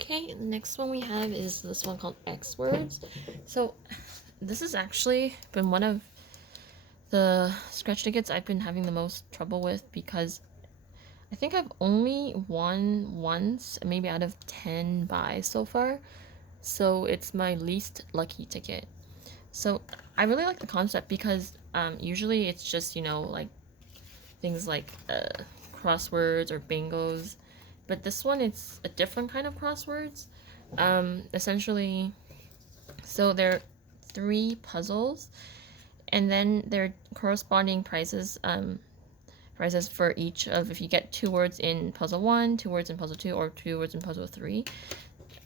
Okay, the next one we have is this one called X words. So this has actually been one of the scratch tickets I've been having the most trouble with because I think I've only won once, maybe out of 10 buys so far. So it's my least lucky ticket. So I really like the concept because usually it's just, like things like crosswords or bingos. But this one, it's a different kind of crosswords. Essentially, so there are three puzzles, and then there are corresponding prizes for each of if you get two words in puzzle one, two words in puzzle two, or two words in puzzle three.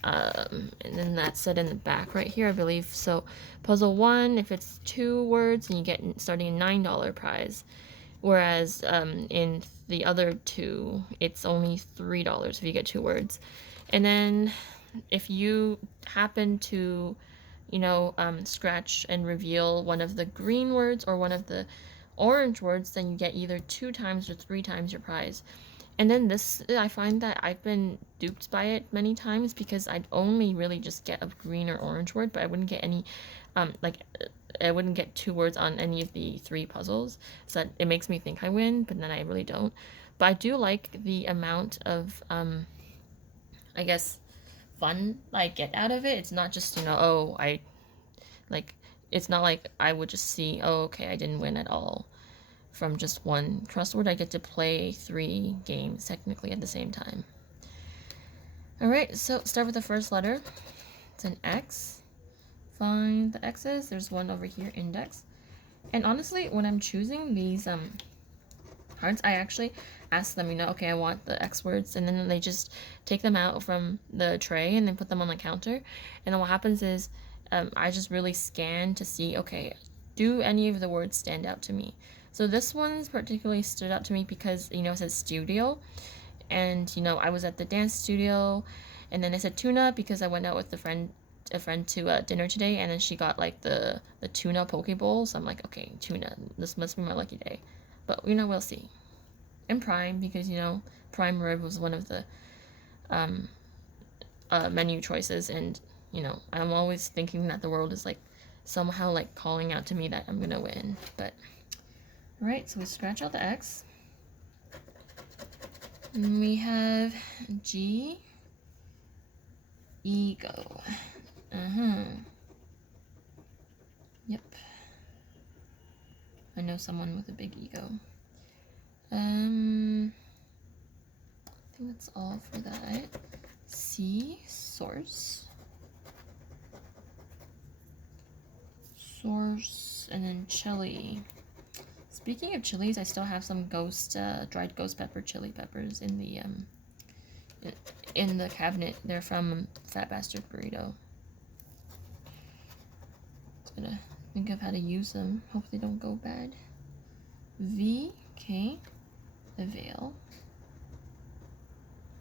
And then that's said in the back right here, I believe. So puzzle one, if it's two words, and you get starting a $9 prize. Whereas in the other two, it's only $3 if you get two words. And then if you happen to, scratch and reveal one of the green words or one of the orange words, then you get either 2 times or 3 times your prize. And then this, I find that I've been duped by it many times because I'd only really just get a green or orange word, but I wouldn't get any, like, I wouldn't get two words on any of the three puzzles. So that it makes me think I win, but then I really don't. But I do like the amount of, I guess, fun I get out of it. It's not just, like, it's not like I would just see, oh, okay, I didn't win at all from just one crossword. I get to play 3 games technically at the same time. Alright, so start with the first letter. It's an X. Find the X's. There's one over here, index. And honestly, when I'm choosing these cards, I actually ask them, okay, I want the X words, and then they just take them out from the tray and then put them on the counter. And then what happens is I just really scan to see, okay, do any of the words stand out to me? So this one's particularly stood out to me because, it says studio. And, I was at the dance studio. And then it said tuna because I went out with a friend to dinner today. And then she got, like, the tuna poke bowl. So I'm like, okay, tuna. This must be my lucky day. But, we'll see. And prime because, prime rib was one of the menu choices. And, I'm always thinking that the world is, like, somehow, like, calling out to me that I'm going to win. But... Alright, so we scratch out the X. And we have G. Ego. Yep. I know someone with a big ego. I think that's all for that. C. Source. Source. And then chili. Speaking of chilies, I still have some dried ghost pepper chili peppers in the cabinet. They're from Fat Bastard Burrito. Gotta think of how to use them. Hope they don't go bad. V, okay. Avail.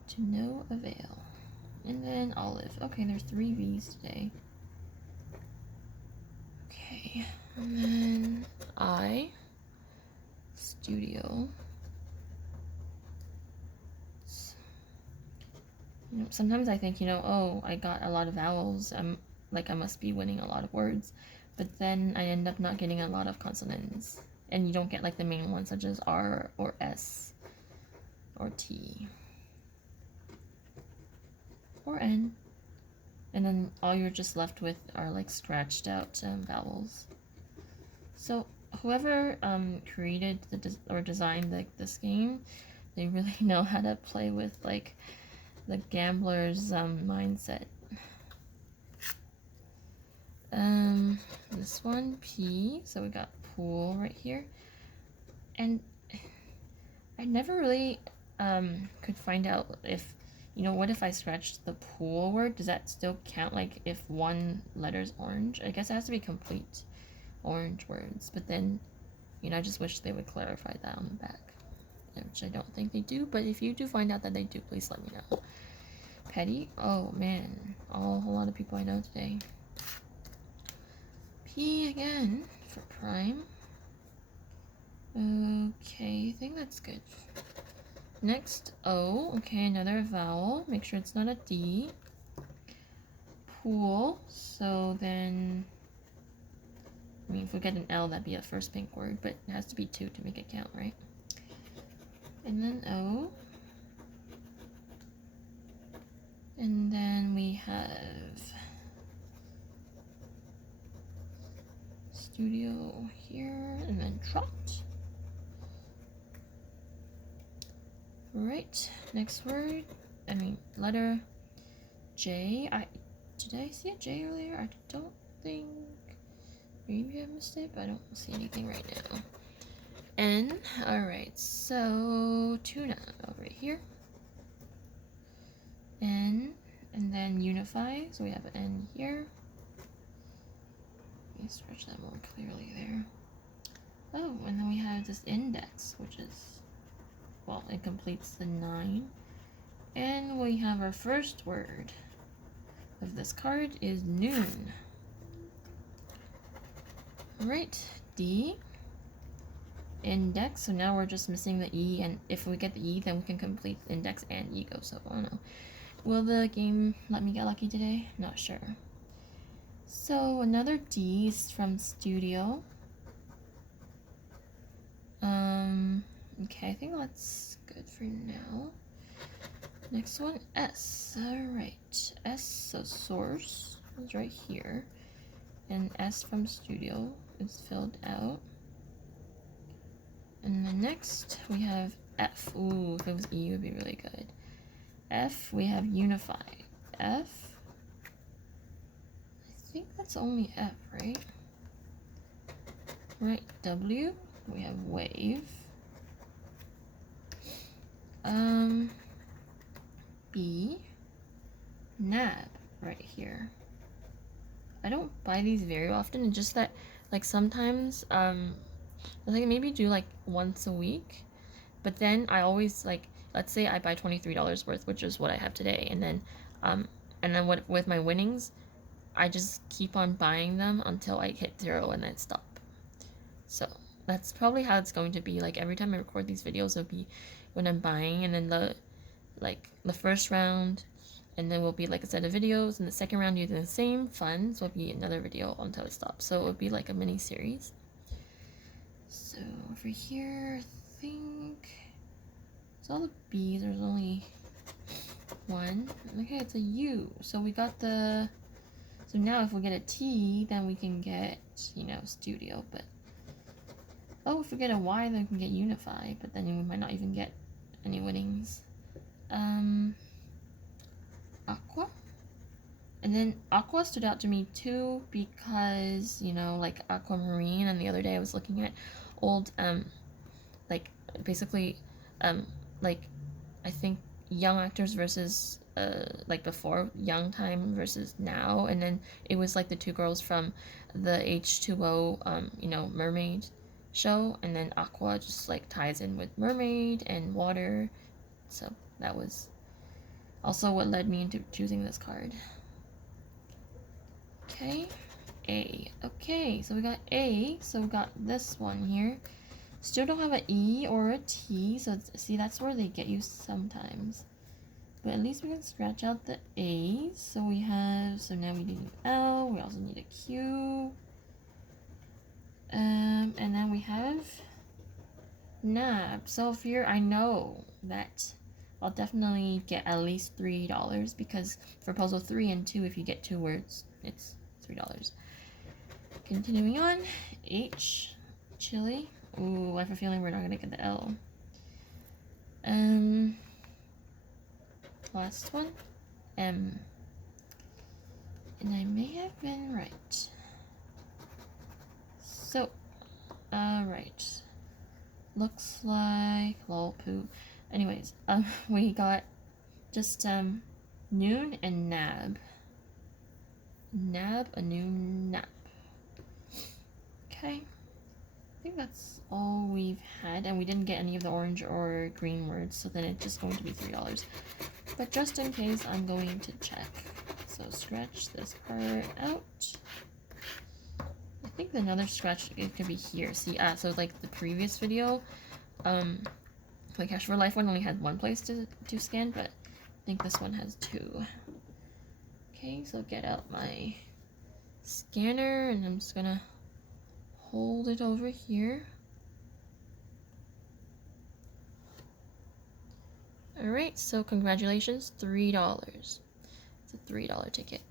To no avail. And then olive. Okay, there's 3 V's today. Okay, and then I. Studio. Sometimes I think, oh, I got a lot of vowels. I must be winning a lot of words. But then I end up not getting a lot of consonants. And you don't get, like, the main ones, such as R or S or T. Or N. And then all you're just left with are, like, scratched out vowels. So whoever created or designed this game, they really know how to play with, like, the gambler's mindset. This one, P, so we got pool right here. And I never really could find out if, what if I scratched the pool word? Does that still count, like, if one letter's orange? I guess it has to be complete orange words, but then, I just wish they would clarify that on the back, which I don't think they do, but if you do find out that they do, please let me know. Petty, oh man, a lot of people I know today. P again for prime. Okay, I think that's good. Next, O, okay, another vowel, make sure it's not a D. Cool. So then, I mean, if we get an L, that'd be a first pink word, but it has to be 2 to make it count, right? And then O. And then we have studio here, and then trot. Right, next word, letter J. Did I see a J earlier? I don't think, maybe I missed it, but I don't see anything right now. N, alright, so tuna over here. N, and then unify, so we have an N here. Let me stretch that more clearly there. Oh, and then we have this index, which is, well, it completes the 9. And we have our first word of this card is noon. Alright, D. Index, so now we're just missing the E, and if we get the E, then we can complete index and ego, so I don't know. Will the game let me get lucky today? Not sure. So another D is from studio. Okay, I think that's good for now. Next one, S. Alright, S, so source is right here, and S from studio is filled out. And then next we have F. Ooh, if it was E, it would be really good. F, we have unify. F, I think that's only F, right? Right, W, we have wave. B, nab, right here. I don't buy these very often, it's just that, like, sometimes, I think maybe do, like, once a week, but then I always, like, let's say I buy $23 worth, which is what I have today, and then with my winnings, I just keep on buying them until I hit 0 and then stop. So that's probably how it's going to be. Like, every time I record these videos, it'll be when I'm buying, and then the first round, and then will be like a set of videos, and the second round using the same funds will be another video until it stops. So it would be like a mini series. So over here, I think it's all the B's. There's only one. Okay, it's a U. So we got the. So now if we get a T, then we can get, you know, studio. But oh, if we get a Y, then we can get unify. But then we might not even get any winnings. Aqua. And then aqua stood out to me too because, you know, like aquamarine, and the other day I was looking at old like basically like I think young actors versus like before young time versus now, and then it was like the 2 girls from the H2O you know, mermaid show, and then aqua just like ties in with mermaid and water, so that was also what led me into choosing this card. Okay, A. Okay, so we got A, so we got this one here. Still don't have an E or a T, so see, that's where they get you sometimes. But at least we can scratch out the A's. So we have, so now we need an L, we also need a Q. And then we have NAB. So here I know that I'll definitely get at least $3 because for puzzle 3 and 2, if you get 2 words, it's $3. Continuing on, H, chili. Ooh, I have a feeling we're not gonna get the L. Last one, M. And I may have been right. So, right. Looks like lol poo. Anyways, we got just noon and nab. Nab, a noon, nap. Okay. I think that's all we've had, and we didn't get any of the orange or green words, so then it's just going to be $3. But just in case, I'm going to check. So scratch this part out. I think another scratch, it could be here. See, so like the previous video, the Cash for Life one only had 1 place to scan, but I think this one has 2. Okay, Okay, so get out my scanner and I'm just gonna hold it over here. Alright, so congratulations, $3. It's a $3 ticket.